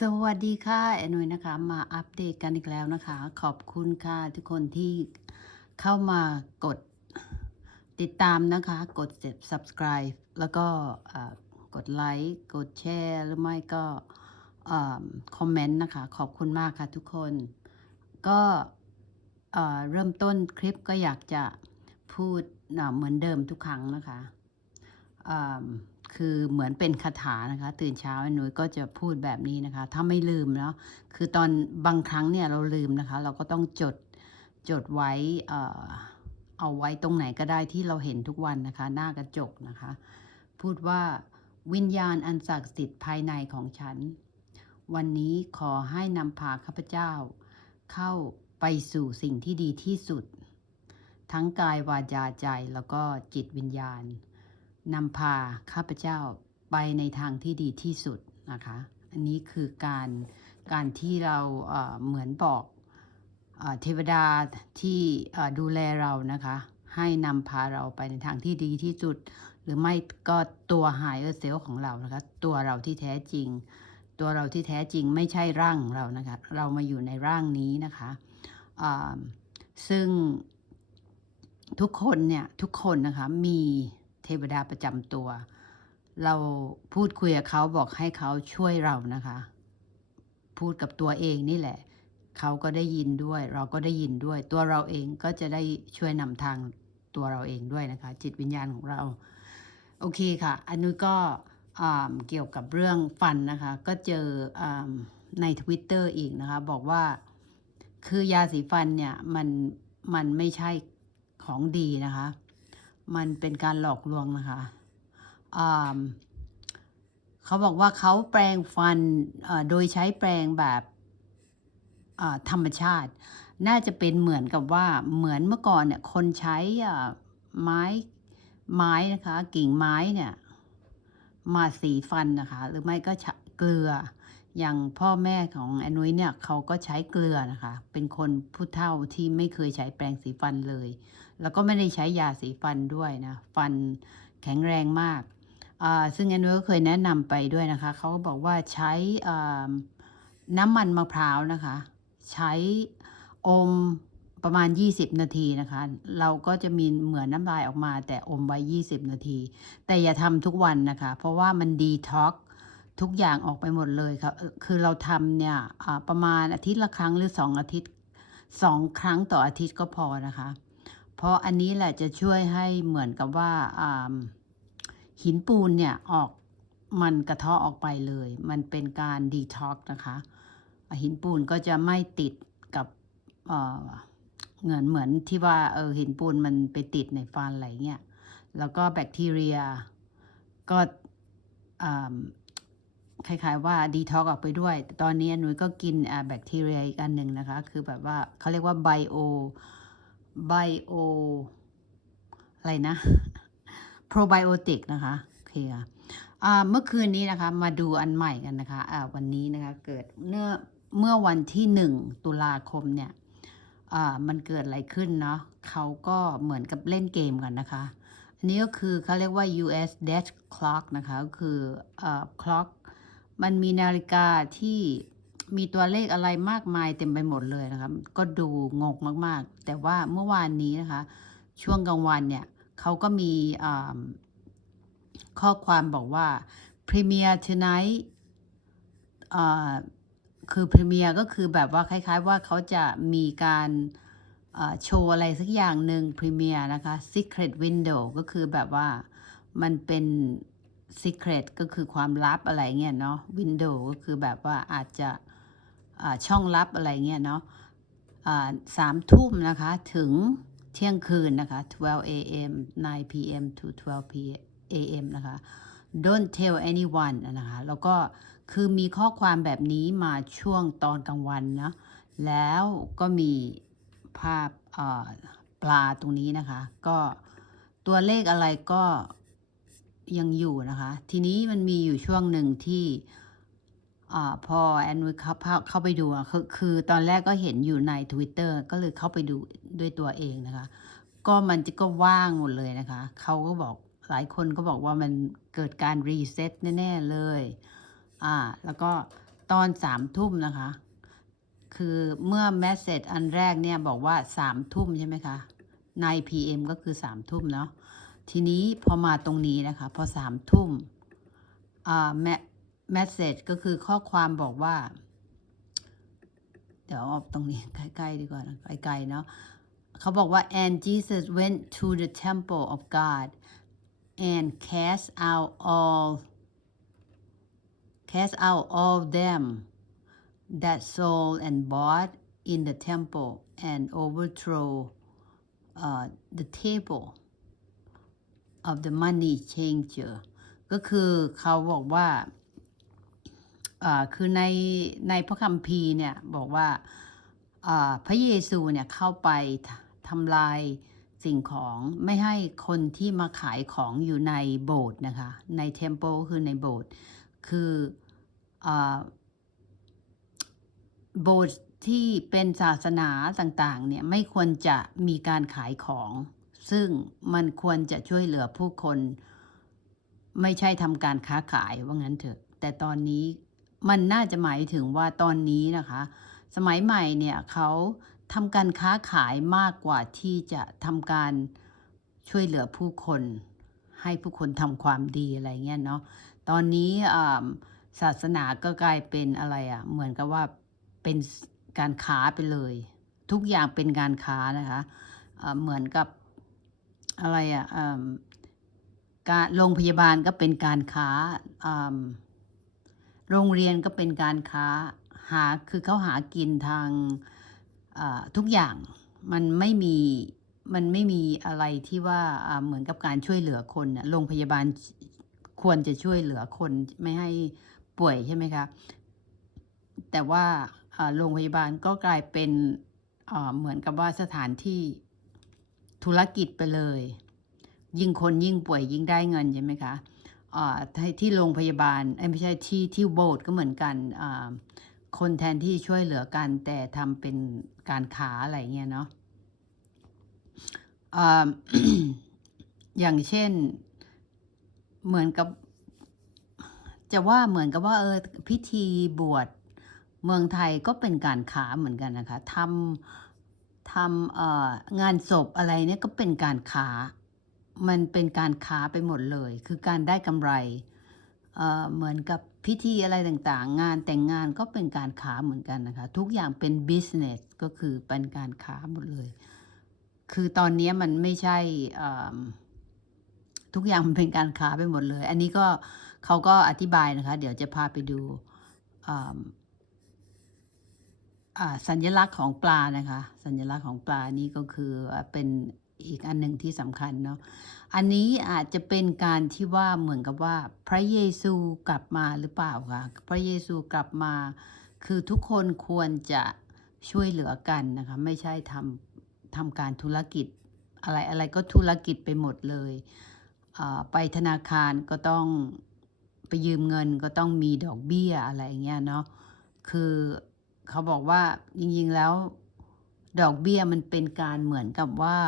สวัสดีค่ะแอนนุยนะคะ มาอัปเดตกันอีกแล้วนะคะ ขอบคุณค่ะทุกคนที่เข้ามากดติดตามนะคะ กด subscribe แล้วก็กดไลค์กดแชร์ หรือไม่ก็คอมเมนต์นะคะ ขอบคุณมากค่ะทุกคน ก็เริ่มต้นคลิปก็อยากจะพูดเหมือนเดิมทุกครั้งนะคะ คือเหมือนเป็นคาถานะคะ ตื่นเช้าหนูก็จะพูดแบบนี้นะคะ ถ้าไม่ลืมเนาะคือตอนบางครั้งเนี่ยเราลืมนะคะ เราก็ต้องจดจดไว้เอ่อเอาไว้ตรงไหนก็ได้ที่เราเห็นทุกวันนะคะ หน้ากระจกนะคะ พูดว่าวิญญาณอันศักดิ์สิทธิ์ภายในของฉัน วันนี้ขอให้นำพาข้าพเจ้า เข้าไปสู่สิ่งที่ดีที่สุด ทั้งกายวาจาใจแล้วก็จิตวิญญาณ นำพาข้าพเจ้าไปในทางที่ดีที่สุดนะคะ อันนี้คือการการที่เราเหมือนบอกเทวดาที่ดูแลเรานะคะ ให้นำพาเราไปในทางที่ดีที่สุด หรือไม่ก็ตัวไฮเออร์เซลของเรานะคะ ตัวเราที่แท้จริง ตัวเราที่แท้จริงไม่ใช่ร่างของเรานะคะ เรามาอยู่ในร่างนี้นะคะซึ่งทุกคนเนี่ย ทุกคนนะคะมี เทวดาประจำตัว เราพูดคุยกับเขาบอกให้เขาช่วยเรานะคะ พูดกับตัวเองนี่แหละ เขาก็ได้ยินด้วย เราก็ได้ยินด้วย ตัวเราเองก็จะได้ช่วยนำทางตัวเราเองด้วยนะคะ จิตวิญญาณของเรา โอเคค่ะ อันนี้ก็เกี่ยวกับเรื่องฟันนะคะ ก็เจออใน Twitter อีกนะคะ บอกว่าคือยาสีฟันเนี่ย มันมันไม่ใช่ของดีนะคะ มันเป็นการหลอกลวงนะคะเขาบอกว่าเขาแปรงฟันโดยใช้แปรงแบบธรรมชาติ น่าจะเป็นเหมือนกับว่าเหมือนเมื่อก่อนเนี่ยคนใช้ไม้ไม้นะคะกิ่งไม้เนี่ยมาสีฟันนะคะ หรือไม่ก็เกลืออย่างพ่อแม่ของแอนนุ้ยเนี่ยเขาก็ใช้เกลือนะคะ เป็นคนผู้เฒ่าที่ไม่เคยใช้แปรงสีฟันเลย แล้วก็ไม่ได้ใช้ยาสีฟันด้วยนะ ฟันแข็งแรงมาก ซึ่งแอนนุ้ยก็เคยแนะนำไปด้วยนะคะ เขาก็บอกว่าใช้น้ำมันมะพร้าวนะคะ ใช้อมประมาณ 20 นาทีนะคะ เราก็จะมีเหมือนน้ำลายออกมา แต่อมไว้ 20 นาที แต่อย่าทำทุกวันนะคะ เพราะว่ามันดีท็อกทุกอย่างออกไปหมดเลยครับ คือเราทำเนี่ยประมาณอาทิตย์ละครั้งหรือ 2 อาทิตย์ 2 ครั้งต่ออาทิตย์ก็พอนะคะ เพราะอันนี้แหละจะช่วยให้เหมือนกับว่าหินปูนเนี่ยออกมันกระเทาะออกไปเลย มันเป็นการดีท็อกนะคะ หินปูนก็จะไม่ติดกับเหมือนเหมือนที่ว่าเออหินปูนมันไปติดในฟันอะไรเงี้ย แล้วก็แบคทีเรียก็คล้ายๆว่าดีท็อกออกไปด้วย ตอนนี้หนุยก็กินแบคทีเรียอีกอันหนึ่งนะคะ คือแบบว่าเขาเรียกว่าไบโอ ไบโออะไรนะโปรไบโอติกนะคะโอเคค่ะเมื่อคืนนี้นะคะมาดูอันใหม่กันนะคะอ่าวันนี้นะคะเกิดเมื่อเมื่อวันที่หนึ่งตุลาคมเนี่ยมันเกิดอะไรขึ้นเนาะเขาก็เหมือนกับเล่นเกมกันนะคะ อันนี้ก็คือเขาเรียกว่า US Death Clock นะคะก็คืออ clock มันมีนาฬิกาที่ มีตัวเลขอะไรมากมายเต็มไปหมดเลยนะคะก็ดูงงมากๆ แต่ว่าเมื่อวานนี้นะคะ ช่วงกลางวันเนี่ยเขาก็มีข้อความบอกว่า Premier tonight คือพรีเมียร์ก็คือแบบว่าคล้าย ๆ ว่าเขาจะมีการโชว์อะไรสักอย่างหนึ่งพรีเมียร์นะคะ Secret Window ก็คือแบบว่ามันเป็น Secret ก็คือความลับอะไรเงี้ยเนาะ Window ก็คือแบบว่าอาจจะ ช่องลับอะไรเงี้ยเนาะสามทุ่มนะคะถึงเที่ยงคืนนะคะ 12 a.m. 9 p.m. to 12 p.m. a.m. นะคะ don't tell anyone นะคะ แล้วก็คือมีข้อความแบบนี้มาช่วงตอนกลางวันนะ แล้วก็มีภาพปลาตรงนี้นะคะ ก็ตัวเลขอะไรก็ยังอยู่นะคะ ทีนี้มันมีอยู่ช่วงหนึ่งที่ อพอแอนนุยเข้าเข้าเข้าไปดูอะคือคือตอนแรกก็เห็นอยู่ใน Twitter ก็เลยเข้าไปดูด้วยตัวเองนะคะ ก็มันจะก็ว่างหมดเลยนะคะ เขาก็บอกหลายคนก็บอกว่ามันเกิดการรีเซ็ตแน่ ๆ เลย อ่า แล้วก็ตอนสามทุ่มนะคะ คือเมื่อแมสเซจอันแรกเนี่ยบอกว่าสามทุ่มใช่ไหมคะ ใน PM ก็คือสามทุ่มเนาะ ทีนี้พอมาตรงนี้นะคะ พอสามทุ่มอ่าแม แมสเซจก็คือข้อความบอกว่า เดี๋ยวเอาตรงนี้ใกล้ๆดีกว่านะไกลๆเนาะเขาบอกว่า and Jesus went to the temple of God and cast out all cast out all them that sold and bought in the temple and overthrow uh, the table of the money changer ก็คือเขาบอกว่า คือในในพระคัมภีร์เนี่ยบอกว่าพระเยซูเนี่ยเข้าไปทำลายสิ่งของไม่ให้คนที่มาขายของอยู่ในโบสถ์นะคะ ในเทม p ป e คือในโบสถ์คืออโบสถ์ที่เป็นศาสนาต่างๆเนี่ยไม่ควรจะมีการขายของ ซึ่งมันควรจะช่วยเหลือผู้คน ไม่ใช่ทำการค้าขายว่างั้นเถอะ แต่ตอนนี้ มันน่าจะหมายถึงว่าตอนนี้นะคะ สมัยใหม่เนี่ยเขาทำการค้าขายมากกว่าที่จะทำการช่วยเหลือผู้คน ให้ผู้คนทำความดีอะไรเงี้ยเนาะตอนนี้ศาสนาก็กลายเป็นอะไรอะ่ะเหมือนกับว่าเป็นการค้าไปเลย ทุกอย่างเป็นการค้านะคะอ่าเหมือนกับอะไรอะ่ะการโรงพยาบาลก็เป็นการค้าอ่า โรงเรียนก็เป็นการค้าหาคือเขาหากินทางทุกอย่างมันไม่มีมันไม่มีอะไรที่ว่าเหมือนกับการช่วยเหลือคนโรงพยาบาลควรจะช่วยเหลือคนไม่ให้ป่วยใช่ไหมคะ แต่ว่าโรงพยาบาลก็กลายเป็นเหมือนกับว่าสถานที่ธุรกิจไปเลย ยิ่งคนยิ่งป่วยยิ่งได้เงินใช่ไหมคะ ที่โรงพยาบาลไม่ใช่ที่ที่โบสถ์ก็เหมือนกันคนแทนที่ช่วยเหลือกัน แต่ทำเป็นการค้าอะไรเงี้ยเนาะอ่าอย่างเช่นเหมือนกับ จะว่าเหมือนกับว่าเออพิธีบวชเมืองไทยก็เป็นการค้าเหมือนกันนะคะทำทำงานศพอะไรเนี่ยก็เป็นการค้า มันเป็นการค้าไปหมดเลย คือการได้กำไรเเหมือนกับพิธีอะไรต่างๆ งานแต่งงานก็เป็นการค้าเหมือนกันนะคะ ทุกอย่างเป็น business ก็คือเป็นการค้าหมดเลย คือตอนนี้มันไม่ใช่ทุกอย่างมันเป็นการค้าไปหมดเลย อันนี้ก็เขาก็อธิบายนะคะ เดี๋ยวจะพาไปดูสัญลักษณ์ของปลานะคะ สัญลักษณ์ของปลานี่ก็คือเป็น อีกอันหนึ่งที่สำคัญเนาะอันนี้อาจจะเป็นการที่ว่าเหมือนกับว่าพระเยซูกลับมาหรือเปล่าคะพระเยซูกลับมา คือทุกคนควรจะช่วยเหลือกันนะคะไม่ใช่ทำทำการธุรกิจอะไรอะไรก็ธุรกิจไปหมดเลยอ่าไปธนาคารก็ต้องไปยืมเงินก็ต้องมีดอกเบี้ยอะไรเงี้ยเนาะคือเขาบอกว่าจริงๆแล้วดอกเบี้ยมันเป็นการเหมือนกับว่า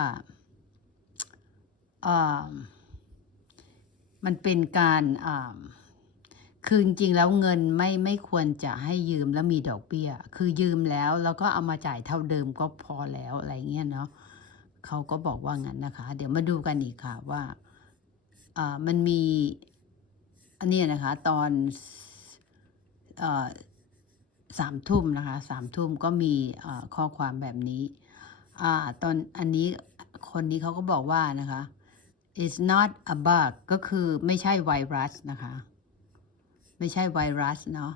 มันเป็นการอ่าคือจริงๆแล้วเงินไม่ไม่ควรจะให้ยืมแล้วมีดอกเบี้ย คือยืมแล้วแล้วก็เอามาจ่ายเท่าเดิมก็พอแล้วอะไรเงี้ยเนาะเขาก็บอกว่างั้นนะคะ เดี๋ยวมาดูกันอีกค่ะว่าอ่ามันมีอันนี้นะคะตอนอ่อสามทุ่มนะคะสามทุ่มก็มีข้อความแบบนี้อ่าตอนอันนี้คนนี้เขาก็บอกว่านะคะ is not a bug ก็คือไม่ใช่ไวรัสนะคะ ไม่ใช่ไวรัสเนาะ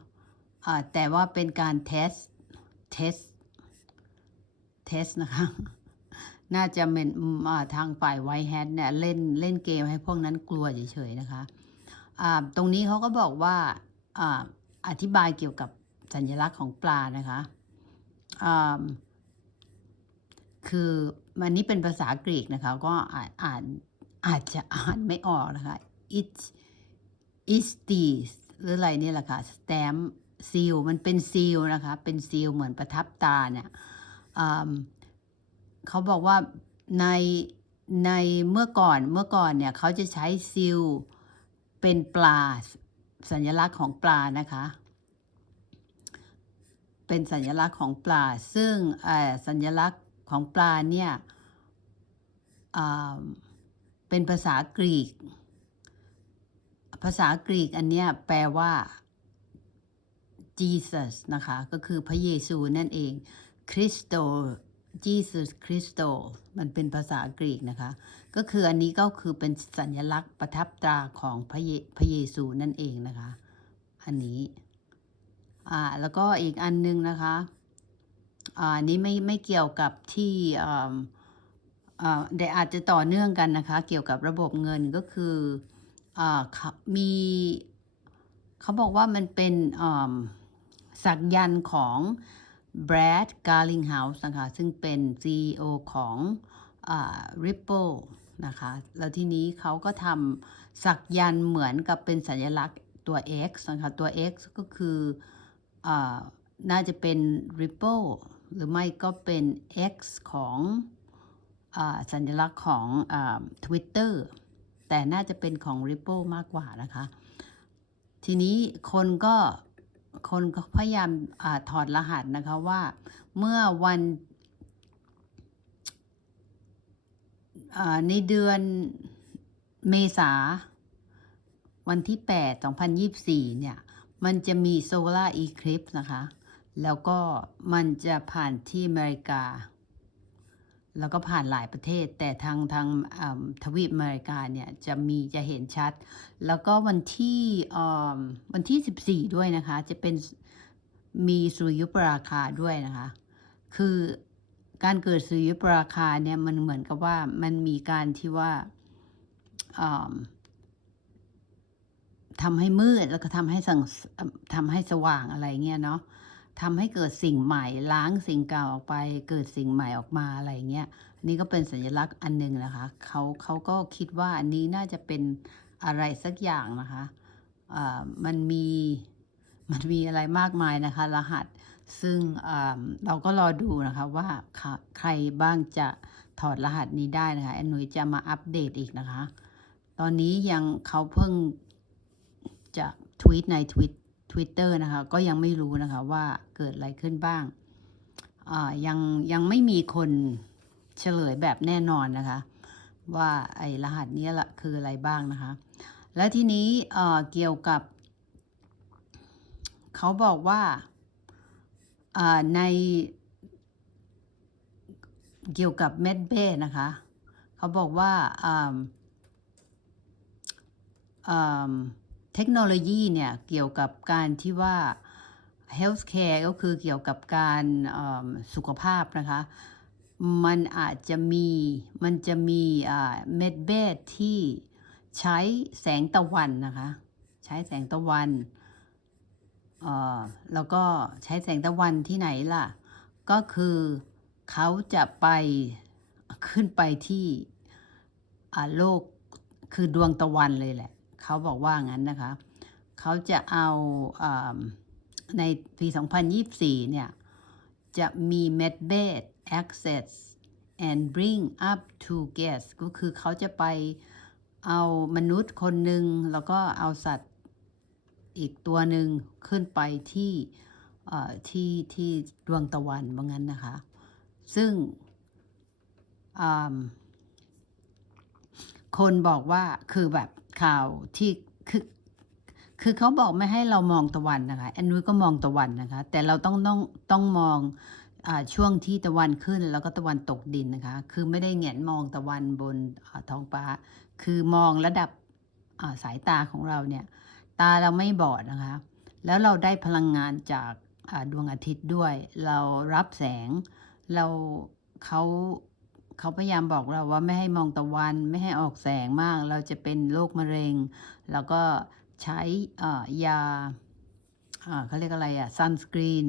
อ่าแต่ว่าเป็นการเทสเทสเทสนะคะ น่าจะเป็นทางฝ่ายไวแฮทเนี่ยเล่นเล่นเกมให้พวกนั้นกลัวเฉยๆนะคะอ่าตรงนี้เขาก็บอกว่าออธิบายเกี่ยวกับสัญลักษณ์ของปลานะคะคือมันนี้เป็นภาษากรีกนะคะ ก็อ่าน อาจจะอ่านไม่ออกนะคะ it is this หรืออะไรเนี่ยแหละค่ะ stamp seal มันเป็น seal นะคะ เป็น seal เหมือนประทับตาเนี่ยเขาบอกว่าในในเมื่อก่อนเมื่อก่อนเนี่ยเขาจะใช้ seal เป็นปลาสัญลักษณ์ของปลานะคะ เป็นสัญลักษณ์ของปลา ซึ่งสัญลักษณ์ของปลาเนี่ย เป็นภาษากรีก ภาษากรีกอันเนี้ยแปลว่า Jesus นะคะ ก็คือพระเยซูนั่นเอง Christo Jesus Christo มันเป็นภาษากรีกนะคะ ก็คืออันนี้ก็คือเป็นสัญลักษณ์ประทับตราของพระเยพระเยซูนั่นเองนะคะ อันนี้ อ่า แล้วก็อีกอันนึงนะคะ อ่าอันนี้ไม่ไม่เกี่ยวกับที่อ่า อ่าเดี๋ยวอาจจะต่อเนื่องกันนะคะ เกี่ยวกับระบบเงินก็คืออมีเขาบอกว่ามันเป็นสักยันของ Brad Garlinghouse นะคะ ซึ่งเป็น CEO ของอ Ripple นะคะ แล้วทีนี้เขาก็ทำสักยันเหมือนกับเป็นสัญลักษณ์ตัว X นะคะ ตัว X ก็คืออน่าจะเป็น Ripple หรือไม่ก็เป็น X ของ สัญลักษณ์ของอ Twitter แต่น่าจะเป็นของ Ripple มากกว่านะคะ ทีนี้คนก็คนก็พยายามอถอดรหัสนะคะว่าเมื่อวันในเดือนเมษาวันที่ 8 2024 เนี่ย มันจะมีโซลาร์อีคลิปนะคะ แล้วก็มันจะผ่านที่อเมริกา แล้วก็ผ่านหลายประเทศ แต่ทางทางทวีปอเมริกาเนี่ยจะมีจะเห็นชัด แล้วก็วันที่วันที่ 14 ด้วยนะคะ จะเป็นมีสุริยุปราคาด้วยนะคะ คือการเกิดสุริยุปราคาเนี่ยมันเหมือนกับว่ามันมีการที่ว่าอ่าทำให้มืดแล้วก็ทำให้สังทำให้สว่างอะไรเงี้ยเนาะ ทำให้เกิดสิ่งใหม่ล้างสิ่งเก่าออกไป เกิดสิ่งใหม่ออกมาอะไรเงี้ยนี่ก็เป็นสัญลักษณ์อันหนึ่งนะคะเขาเขาก็คิดว่าอันนี้น่าจะเป็นอะไรสักอย่างนะคะมันมีมันมีอะไรมากมายนะคะ รหัสซึ่งอ่าเราก็รอดูนะคะว่าใครบ้างจะถอดรหัสนี้ได้นะคะแอนนุยจะมาอัปเดตอีกนะคะ ตอนนี้ยังเขาเพิ่งจะทวีตในท วิตทวิตเตอร์นะคะ ก็ยังไม่รู้นะคะว่าเกิดอะไรขึ้นบ้างยังยังไม่มีคนเฉลยแบบแน่นอนนะคะ ว่าไอ้รหัสเนี้ยละคืออะไรบ้างนะคะ แล้วทีนี้เกี่ยวกับ เขาบอกว่าในเกี่ยวกับเม็ดเบ้นะคะ เขาบอกว่าอ่าอ่า เทคโนโลยีเนี่ยเกี่ยวกับการที่ว่า healthcare ก็คือเกี่ยวกับการสุขภาพนะคะ มันอาจจะมีมันจะมีเม็ดเบสที่ใช้แสงตะวันนะคะ ใช้แสงตะวันแล้วก็ใช้แสงตะวันที่ไหนล่ะ ก็คือเขาจะไปขึ้นไปที่โลกคือดวงตะวันเลยแหละ เขาบอกว่างั้นนะคะ เขาจะเอาอ่าในปี 2024 เนี่ย จะมี med bed access and bring up to guests ก็คือเขาจะไปเอามนุษย์คนหนึ่งแล้วก็เอาสัตว์อีกตัวหนึ่งขึ้นไปที่ที่ที่ดวงตะวันว่างั้นนะคะ ซึ่งอ คนบอกว่าคือแบบข่าวที่คือคือเขาบอกไม่ให้เรามองตะวันนะคะแอนนุ้ยก็มองตะวันนะคะ แต่เราต้องต้องต้องมองอช่วงที่ตะวันขึ้นแล้วก็ตะวันตกดินนะคะ คือไม่ได้แงนมองตะวันบนท้องฟ้า คือมองระดับาสายตาของเราเนี่ย ตาเราไม่บอดนะคะ แล้วเราได้พลังงานจากาดวงอาทิตย์ด้วย เรารับแสง เราเขา เขาพยายามบอกเราว่าไม่ให้มองตะวันไม่ให้ออกแสงมาก เราจะเป็นโรคมะเร็ง แล้วก็ใช้ยาเขาเรียกอะไรอะซันสกรีน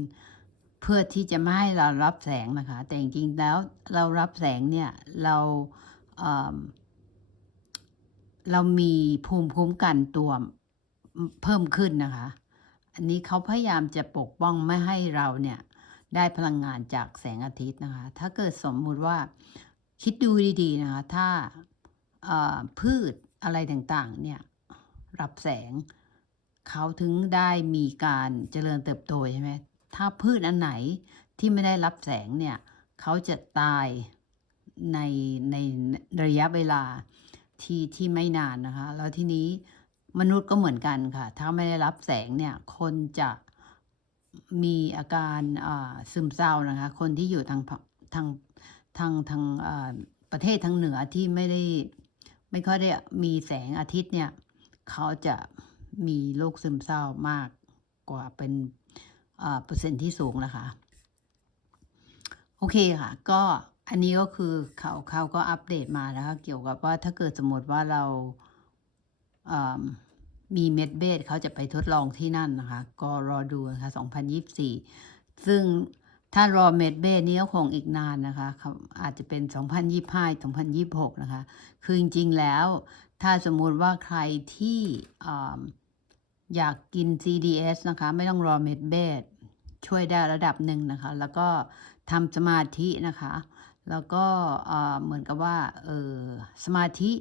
เพื่อที่จะไม่ให้เรารับแสงนะคะ แต่จริงๆแล้วเรารับแสงเนี่ยเราอ่าเรามีภูมิคุ้มกันตัวเพิ่มขึ้นนะคะ อันนี้เขาพยายามจะปกป้องไม่ให้เราเนี่ยได้พลังงานจากแสงอาทิตย์นะคะ ถ้าเกิดสมมุติว่า คิดดูดีๆนะคะถ้าพืชอะไรต่างๆเนี่ยรับแสงเขาถึงได้มีการเจริญเติบโตใช่ไหมถ้าพืชอันไหนที่ไม่ได้รับแสงเนี่ยเขาจะตายในในระยะเวลาที่ที่ไม่นานนะคะ แล้วทีนี้มนุษย์ก็เหมือนกันค่ะ ถ้าไม่ได้รับแสงเนี่ยคนจะมีอาการซึมเศร้านะคะ คนที่อยู่ทางทาง ทางทางประเทศทางเหนือที่ไม่ได้ไม่ค่อยได้มีแสงอาทิตย์เนี่ยเขาจะมีโรคซึมเศร้ามากกว่าเป็นเปอร์เซ็นต์ที่สูงนะคะ โอเคค่ะ ก็อันนี้ก็คือเขาเขาก็อัปเดตมานะคะ เกี่ยวกับว่าถ้าเกิดสมมติว่าเราอ่ามีเม็ดเบสเขาจะไปทดลองที่นั่นนะคะ ก็รอดูนะคะ 2024 ซึ่ง ถ้ารอเม็ดเบสนี้ก็คงอีกนานนะคะอาจจะเป็น 2025 2026 นะคะ คือจริงๆแล้ว ถ้าสมมุติว่าใครที่ออยากกิน CDS นะคะ ไม่ต้องรอเม็ดเบสช่วยได้ระดับหนึ่งนะคะ แล้วก็ทำสมาธินะคะ แล้วก็เหมือนกับว่าเออสมาธิ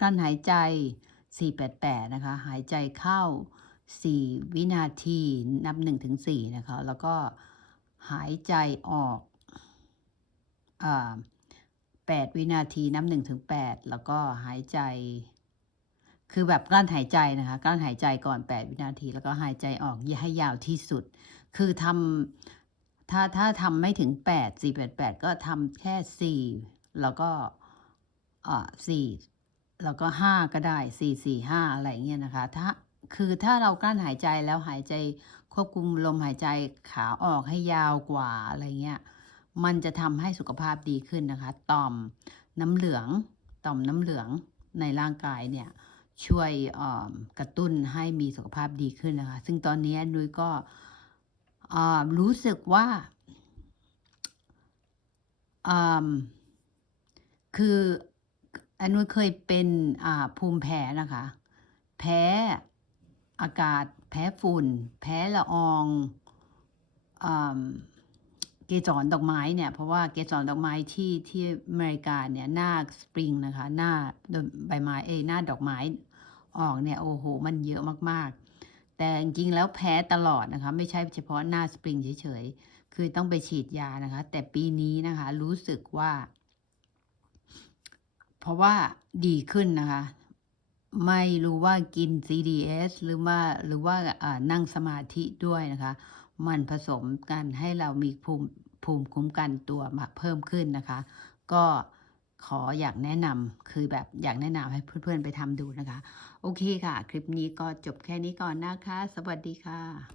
การหายใจ 488 นะคะ หายใจเข้า 4 วินาทีนับ 1-4 นะคะ แล้วก็ หายใจออกอ8วินาทีนับ1ถึง8แล้วก็หายใจ คือแบบกลั้นหายใจนะคะกลั้นหายใจก่อน 8 วินาที แล้วก็หายใจออกให้ยาวที่สุด คือทำถ้าถ้าทำไม่ถึง 8 4 8 8 ก็ทำแค่ 4 แล้วก็อ่า4แล้วก็ 5 ก็ได้ 4 4 5 อะไรอย่างเงี้ยนะคะ ถ้าคือถ้าเรากลั้นหายใจแล้วหายใจ ควบคุมลมหายใจขาออกให้ยาวกว่าอะไรเงี้ย มันจะทำให้สุขภาพดีขึ้นนะคะ ต่อมน้ำเหลือง ต่อมน้ำเหลืองในร่างกายเนี่ยช่วยกระตุ้นให้มีสุขภาพดีขึ้นนะคะ ซึ่งตอนนี้นุ้ยก็รู้สึกว่าคืออันนุ้ยเคยเป็นภูมิแพ้นะคะ แพ้อากาศ แพ้ฝุ่น แพ้ละอองอเกสรดอกไม้เนี่ย เพราะว่าเกสรดอกไม้ที่ที่อเมริกาเนี่ยหน้าสปริงนะคะ หน้าใบไม้เอหน้าดอกไม้ออกเนี่ยโอ้โหมันเยอะมากๆ แต่จริงๆแล้วแพ้ตลอดนะคะ ไม่ใช่เฉพาะหน้าสปริงเฉยๆ คือต้องไปฉีดยานะคะ แต่ปีนี้นะคะ รู้สึกว่า เพราะว่าดีขึ้นนะคะ ไม่รู้ว่ากิน CDS หรือว่าหรือว่านั่งสมาธิด้วยนะคะ มันผสมกันให้เรามีภูมิภูมิคุ้มกันตัวมาเพิ่มขึ้นนะคะ ก็ขออยากแนะนำคือแบบอยากแนะนำให้เพื่อนๆไปทำดูนะคะ โอเคค่ะ คลิปนี้ก็จบแค่นี้ก่อนนะคะ สวัสดีค่ะ